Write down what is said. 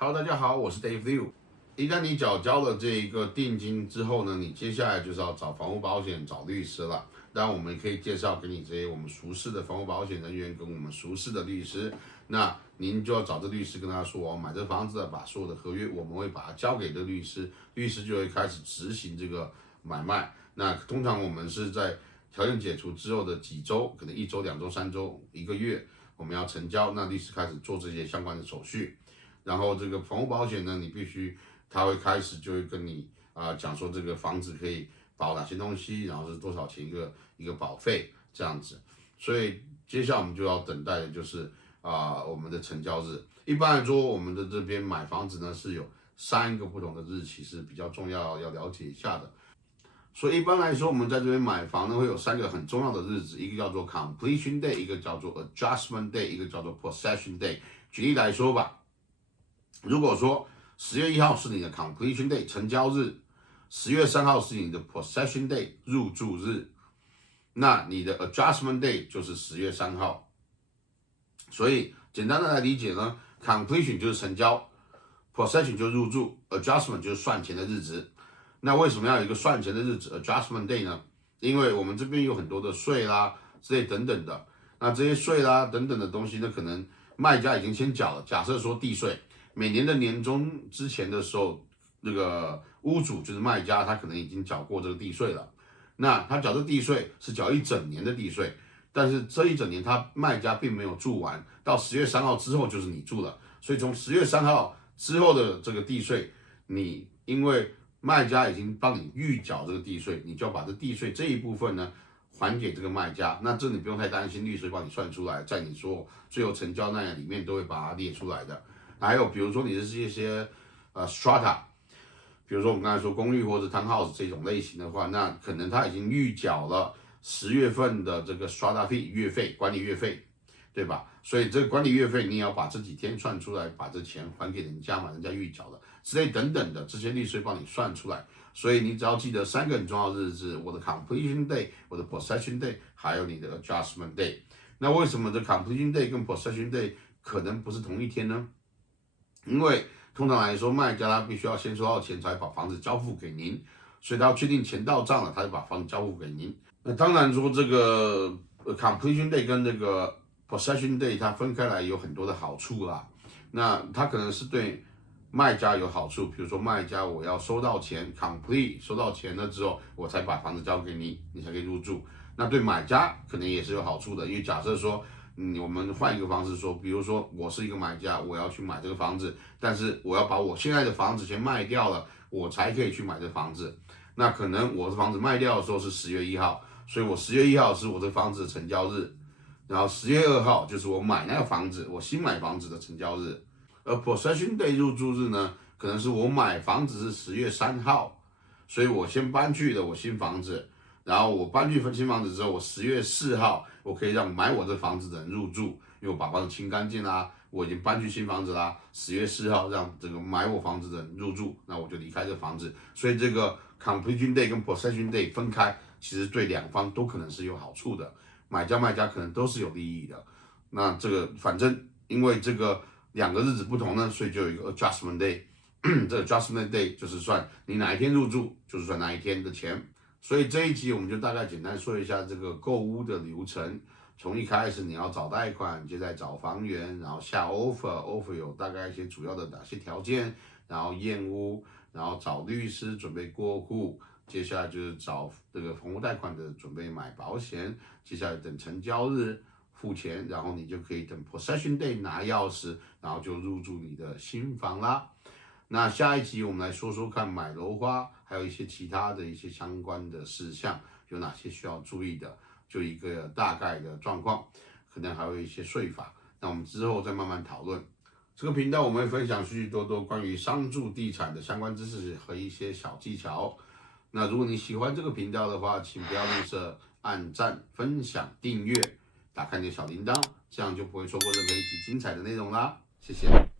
Hello，大家好，我是 Dave Liu。一旦你缴交了这一个定金之后呢，你接下来就是要找房屋保险、找律师了。当然，我们也可以介绍给你这些我们熟识的房屋保险人员跟我们熟识的律师。那您就要找这律师跟他说，我要买这房子，把所有的合约我们会把它交给这律师，律师就会开始执行这个买卖。那通常我们是在条件解除之后的几周，可能1周、2周、3周、1个月，我们要成交，那律师开始做这些相关的手续。然后这个房屋保险呢，你必须他会开始就会跟你讲说这个房子可以保哪些东西，然后是多少钱一个保费这样子。所以接下来我们就要等待的就是我们的成交日。一般来说，我们的这边买房子呢是有3个不同的日期是比较重要要了解一下的。所以一般来说，我们在这边买房呢会有3个很重要的日子，一个叫做 completion day， 一个叫做 adjustment day， 一个叫做 possession day。举例来说吧。如果说10月1号是你的 completion day 成交日，10月3号是你的 possession day 入住日，那你的 adjustment day 就是10月3号。所以简单的来理解呢 ，completion 就是成交 ，possession 就是入住 ，adjustment 就是算钱的日子。那为什么要有一个算钱的日子 adjustment day 呢？因为我们这边有很多的税啦之类等等的，那这些税啦等等的东西呢，可能卖家已经先缴了。假设说地税。每年的年终之前的时候，这个屋主就是卖家，他可能已经缴过这个地税了。那他缴这地税是缴1整年的地税，但是这1整年他卖家并没有住完，到10月3号之后就是你住了。所以从10月3号之后的这个地税，你因为卖家已经帮你预缴这个地税，你就要把这地税这一部分呢还给这个卖家。那这你不用太担心，律师帮你算出来，在你说最后成交那里面都会把它列出来的。还有比如说你是一些strata， 比如说我们刚才说公寓或者 townhouse 这种类型的话，那可能他已经预缴了10月份的这个 strata fee 月费管理月费，对吧？所以这个管理月费你也要把这几天算出来，把这钱还给人家嘛，人家预缴了之类等等的，这些律师帮你算出来。所以你只要记得3个很重要的日子，我的 completion day， 我的 possession day， 还有你的 adjustment day。那为什么这 completion day 跟 possession day 可能不是同一天呢？因为通常来说，卖家他必须要先收到钱才把房子交付给您，所以他要确定钱到账了，他就把房子交付给您。那当然说这个completion day 跟这个 possession day 它分开来有很多的好处啦。那它可能是对卖家有好处，比如说卖家我要收到钱 complete 收到钱了之后，我才把房子交给你，你才可以入住。那对买家可能也是有好处的，因为假设说。我们换一个方式说，比如说我是一个买家，我要去买这个房子，但是我要把我现在的房子先卖掉了，我才可以去买这个房子。那可能我的房子卖掉的时候是10月1号，所以我10月1号是我这个房子的成交日，然后10月2号就是我买那个房子，我新买房子的成交日。而 possession day 入住日呢，可能是我买房子是10月3号，所以我先搬去了我新房子。然后我搬去新房子之后，我10月4号，我可以让买我这房子的人入住，因为我把房子清干净啦，我已经搬去新房子啦。10月4号让这个买我房子的人入住，那我就离开这个房子。所以这个 completion day 跟 possession day 分开，其实对2方都可能是有好处的，买家卖家可能都是有利益的。那这个反正因为这个2个日子不同呢，所以就有一个 adjustment day。这个 adjustment day 就是算你哪一天入住，就是算哪一天的钱。所以这一集我们就大概简单说一下这个购屋的流程，从一开始你要找贷款，接着找房源，然后下 offer 有大概一些主要的哪些条件，然后验屋，然后找律师准备过户，接下来就是找这个房屋贷款的准备买保险，接下来等成交日付钱，然后你就可以等 possession day 拿钥匙，然后就入住你的新房啦。那下一集我们来说说看买楼花，还有一些其他的一些相关的事项，有哪些需要注意的，就一个大概的状况，可能还有一些税法，那我们之后再慢慢讨论。这个频道我们会分享许许多多关于商住地产的相关知识和一些小技巧。那如果你喜欢这个频道的话，请不要吝啬按赞、分享、订阅，打开你的小铃铛，这样就不会错过任何一集精彩的内容啦。谢谢。